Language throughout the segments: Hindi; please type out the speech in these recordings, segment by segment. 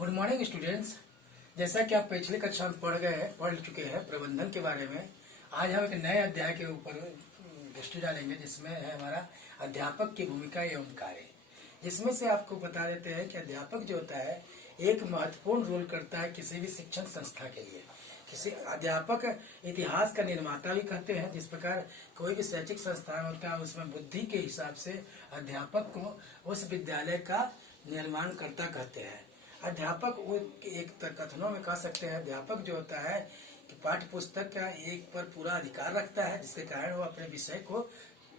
Good morning students. जैसा कि आप पिछले कक्षा में पढ़ चुके हैं प्रबंधन के बारे में, आज हम एक नए अध्याय के ऊपर दृष्टि डालेंगे जिसमें है हमारा अध्यापक की भूमिका एवं कार्य। जिसमें से आपको बता देते हैं कि अध्यापक जो होता है एक महत्वपूर्ण रोल करता है किसी भी शिक्षण संस्था के लिए। किसी अध्यापक इतिहास का निर्माता भी कहते हैं। जिस प्रकार कोई भी शैक्षिक संस्थान होता है उसमें बुद्धि के हिसाब से अध्यापक को उस विद्यालय का निर्माणकर्ता कहते हैं। अध्यापक वो एक कथनों में कह सकते हैं अध्यापक जो होता है कि पाठ्य पुस्तक का एक पर पूरा अधिकार रखता है, जिसके कारण वो अपने विषय को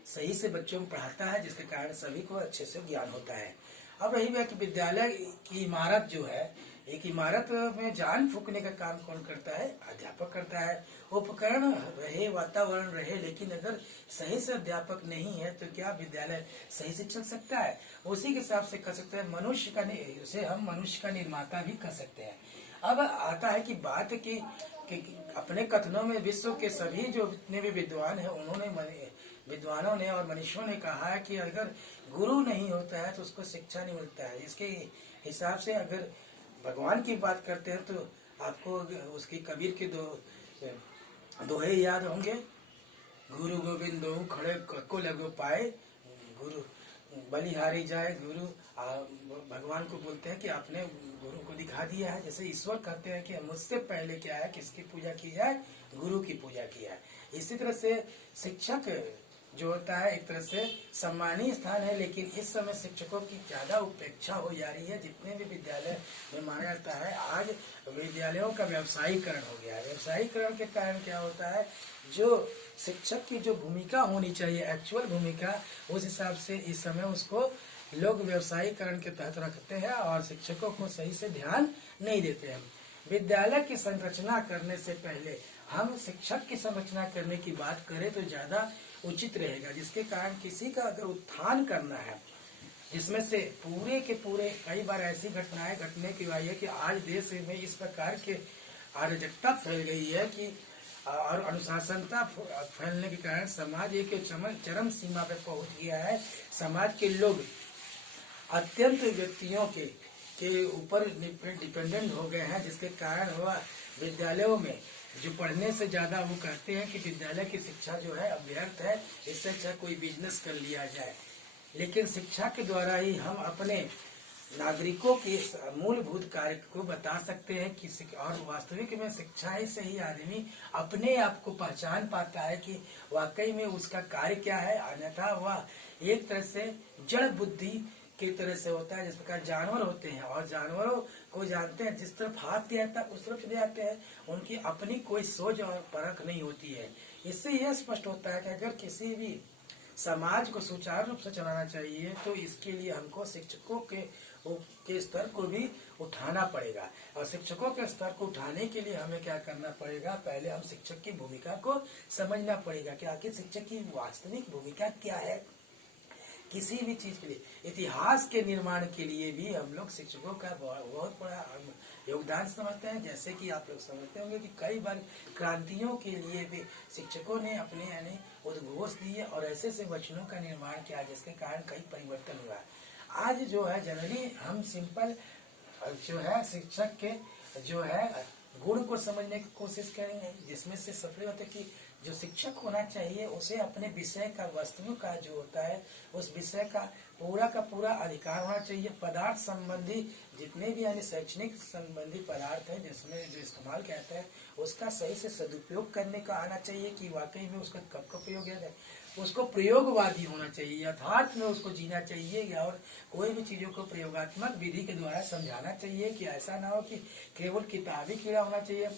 सही से बच्चों में पढ़ाता है, जिसके कारण सभी को अच्छे से ज्ञान होता है। अब रही बात कि विद्यालय की इमारत जो है, एक इमारत में जान फूकने का काम कौन करता है? अध्यापक करता है। उपकरण रहे, वातावरण रहे, लेकिन अगर सही से अध्यापक नहीं है तो क्या विद्यालय सही से चल सकता है? उसी के हिसाब से कह सकते हैं मनुष्य का, उसे हम मनुष्य का निर्माता भी कह सकते हैं। अब आता है कि बात की कि अपने कथनों में विश्व के सभी जो जितने भी विद्वान हैं विद्वानों ने और मनुष्यों ने कहा है कि अगर गुरु नहीं होता है तो उसको शिक्षा नहीं मिलता है। इसके हिसाब से अगर भगवान की बात करते हैं तो आपको उसकी कबीर के दोहे याद होंगे। गुरु गोविंदो खड़े को लगो पाए, गुरु बलिहारी जाए गुरु। भगवान को बोलते हैं कि आपने गुरु को दिखा दिया है। जैसे ईश्वर कहते हैं कि मुझसे पहले क्या है, किसकी पूजा की जाए? गुरु की पूजा की है। इसी तरह से शिक्षक जो होता है एक तरह से सम्मानीय स्थान है, लेकिन इस समय शिक्षकों की ज्यादा उपेक्षा हो जा रही है। जितने भी विद्यालय में माना जाता है आज विद्यालयों का व्यवसायीकरण हो गया है। व्यवसायीकरण के कारण क्या होता है, जो शिक्षक की जो भूमिका होनी चाहिए, एक्चुअल भूमिका, उस हिसाब से इस समय उसको लोग व्यवसायीकरण के तहत रखते हैं और शिक्षकों को सही से ध्यान नहीं देते हैं। विद्यालय की संरचना करने से पहले हम शिक्षक की संरचना करने की बात करें तो ज्यादा उचित रहेगा, जिसके कारण किसी का अगर उत्थान करना है, जिसमें से पूरे के पूरे कई बार ऐसी घटनाएं घटने की वजह है कि आज देश में इस प्रकार के अराजकता फैल गई है कि और अनुशासनता फैलने के कारण समाज एक चरम सीमा पर पहुंच गया है। समाज के लोग अत्यंत व्यक्तियों के ऊपर डिपेंडेंट हो गए हैं, जिसके कारण वह विद्यालयों में जो पढ़ने से ज्यादा वो कहते हैं कि विद्यालय की शिक्षा जो है व्यर्थ है, इससे अच्छा कोई बिजनेस कर लिया जाए। लेकिन शिक्षा के द्वारा ही हम अपने नागरिकों के मूलभूत कार्य को बता सकते हैं कि और वास्तविक में शिक्षा ही से ही आदमी अपने आप को पहचान पाता है कि वाकई में उसका कार्य क्या है। अन्यथा वह एक तरह से जड़ बुद्धि की तरह से होता है। जिस प्रकार जानवर होते हैं और जानवरों को जानते हैं, जिस तरफ हाथ दिया जाता है उस तरफ चले जाते हैं, उनकी अपनी कोई सोच और परख नहीं होती है। इससे यह स्पष्ट होता है कि अगर किसी भी समाज को सुचारू रूप से चलाना चाहिए तो इसके लिए हमको शिक्षकों के स्तर को भी उठाना पड़ेगा। और शिक्षकों के स्तर को उठाने के लिए हमें क्या करना पड़ेगा, पहले हम शिक्षक की भूमिका को समझना पड़ेगा कि आखिर शिक्षक की वास्तविक भूमिका क्या है। किसी भी चीज के लिए, इतिहास के निर्माण के लिए भी हम लोग शिक्षकों का बहुत बड़ा योगदान समझते हैं। जैसे कि आप लोग समझते होंगे कि कई बार क्रांतियों के लिए भी शिक्षकों ने अपने यानी उद्घोष दिए और ऐसे ऐसे वचनों का निर्माण किया जिसके कारण कई परिवर्तन हुआ। आज जो है जनरली हम सिंपल जो है शिक्षक के जो है गुण को समझने की कोशिश करेंगे, जिसमें से सबसे बात है कि जो शिक्षक होना चाहिए उसे अपने विषय का वस्तु का जो होता है उस विषय का पूरा अधिकार होना चाहिए। पदार्थ संबंधी जितने भी यानी शैक्षणिक संबंधी पदार्थ है जिसमें जो इस्तेमाल किया जाता है उसका सही से सदुपयोग करने का आना चाहिए कि वाकई में उसका कब का प्रयोग किया जाए। उसको प्रयोगवादी होना चाहिए, यथार्थ में उसको जीना चाहिए और कोई भी चीजों को प्रयोगात्मक विधि के द्वारा समझाना चाहिए कि ऐसा ना हो कि केवल किताबी कीड़ा होना चाहिए।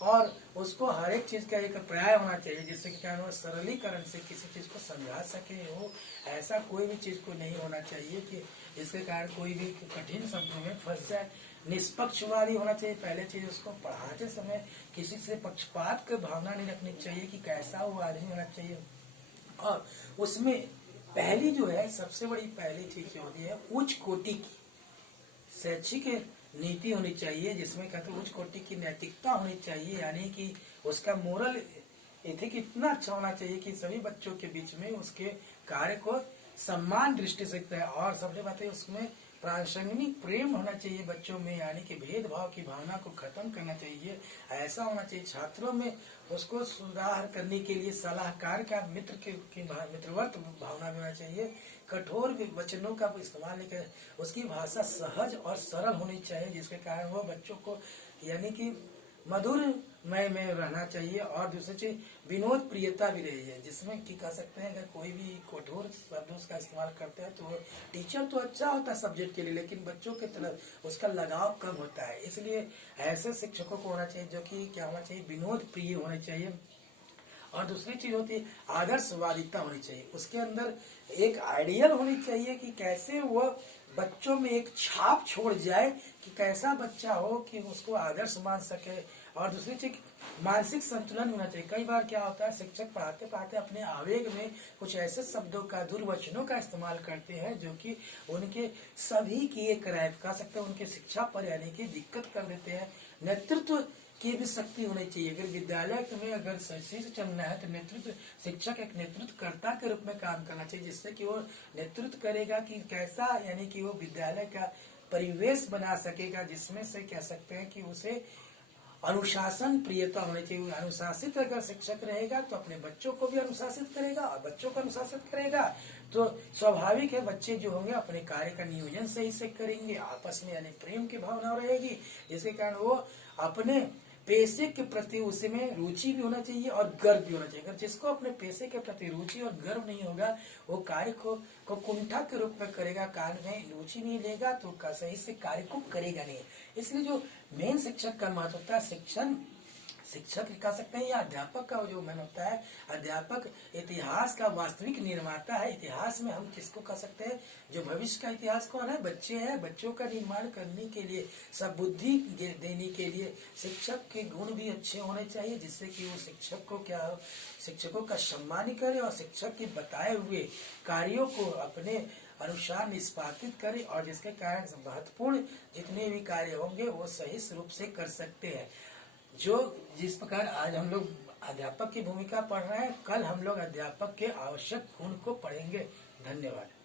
और उसको हर एक चीज का एक पर्याय होना चाहिए जिससे कि वो सरलीकरण से किसी चीज को समझा सके। हो ऐसा कोई भी चीज को नहीं होना चाहिए कि इसके कारण कोई भी कठिन शब्दों में फंस जाए। निष्पक्षवादी होना चाहिए। पहले चीज उसको पढ़ाते समय किसी से पक्षपात की भावना नहीं रखनी चाहिए कि कैसा वो आदमी होना चाहिए। और उसमें पहली जो है सबसे बड़ी पहली चीज जो होती है उच्च कोटि की शैक्षिक नीति होनी चाहिए, जिसमें कहते हैं उच्च कोटि की नैतिकता होनी चाहिए, यानी कि उसका मोरल एथिक इतना अच्छा होना चाहिए कि सभी बच्चों के बीच में उसके कार्य को सम्मान दृष्टि से है। और सबसे बात है उसमें प्रासंगिक प्रेम होना चाहिए बच्चों में, यानी कि भेदभाव की भावना को खत्म करना चाहिए। ऐसा होना चाहिए छात्रों में, उसको सुधार करने के लिए सलाहकार का मित्र की मित्रवत भावना भी होना चाहिए। कठोर वचनों का इस्तेमाल नहीं कर, उसकी भाषा सहज और सरल होनी चाहिए, जिसके कारण वो बच्चों को यानी कि मधुर मय में रहना चाहिए। और दूसरी चीज विनोद प्रियता भी रही है, जिसमें कि कह सकते हैं अगर कोई भी कठोर शब्दों का इस्तेमाल करते हैं तो टीचर तो अच्छा होता है सब्जेक्ट के लिए, लेकिन बच्चों की तरफ उसका लगाव कम होता है। इसलिए ऐसे शिक्षकों को होना चाहिए जो कि क्या होना चाहिए, विनोद प्रिय होने चाहिए। और दूसरी चीज होती है आदर्शवादिता होनी चाहिए, उसके अंदर एक आइडियल होनी चाहिए कि कैसे वह बच्चों में एक छाप छोड़ जाए कि कैसा बच्चा हो कि उसको आदर्श मान सके। और दूसरी चीज मानसिक संतुलन होना चाहिए। कई बार क्या होता है, शिक्षक पढ़ाते पढ़ाते अपने आवेग में कुछ ऐसे शब्दों का, दुर्वचनों का इस्तेमाल करते हैं जो कि उनके सभी किए कराए कह सकते हैं उनके शिक्षा पर यानी कि दिक्कत कर देते हैं। नेतृत्व की भी शक्ति होनी चाहिए। अगर विद्यालय में अगर सही से चलना है तो नेतृत्व शिक्षक एक नेतृत्वकर्ता के रूप में काम करना चाहिए, जिससे कि वो नेतृत्व करेगा कि कैसा यानी कि वो विद्यालय का परिवेश बना सकेगा, जिसमें से कह सकते हैं कि उसे अनुशासन प्रियता होनी चाहिए। अनुशासित अगर शिक्षक रहेगा तो अपने बच्चों को भी अनुशासित करेगा, और बच्चों को अनुशासित करेगा तो स्वाभाविक है बच्चे जो होंगे अपने कार्य का नियोजन सही से करेंगे, आपस में यानी प्रेम की भावना रहेगी, जिसके कारण वो अपने पेशे के प्रति उसमें रुचि भी होना चाहिए और गर्व भी होना चाहिए। अगर जिसको अपने पेशे के प्रति रुचि और गर्व नहीं होगा, वो कार्य को कुंठा के रूप में करेगा, कार्य में रुचि नहीं लेगा तो सही से कार्य को करेगा नहीं। इसलिए जो मेन शिक्षक का महत्व होता है, शिक्षक कह सकते हैं या अध्यापक का जो मन होता है, अध्यापक इतिहास का वास्तविक निर्माता है। इतिहास में हम किसको कह सकते हैं, जो भविष्य का इतिहास कौन है, बच्चे हैं। बच्चों का निर्माण करने के लिए, सब बुद्धि देने के लिए शिक्षक के गुण भी अच्छे होने चाहिए, जिससे कि वो शिक्षक को क्या हो, शिक्षकों का सम्मान करे और शिक्षक के बताए हुए कार्यों को अपने अनुसार निष्पादित करे, और जिसके कारण महत्वपूर्ण जितने भी कार्य होंगे वो सही रूप से कर सकते हैं। जो जिस प्रकार आज हम लोग अध्यापक की भूमिका पढ़ रहे हैं, कल हम लोग अध्यापक के आवश्यक गुण को पढ़ेंगे। धन्यवाद।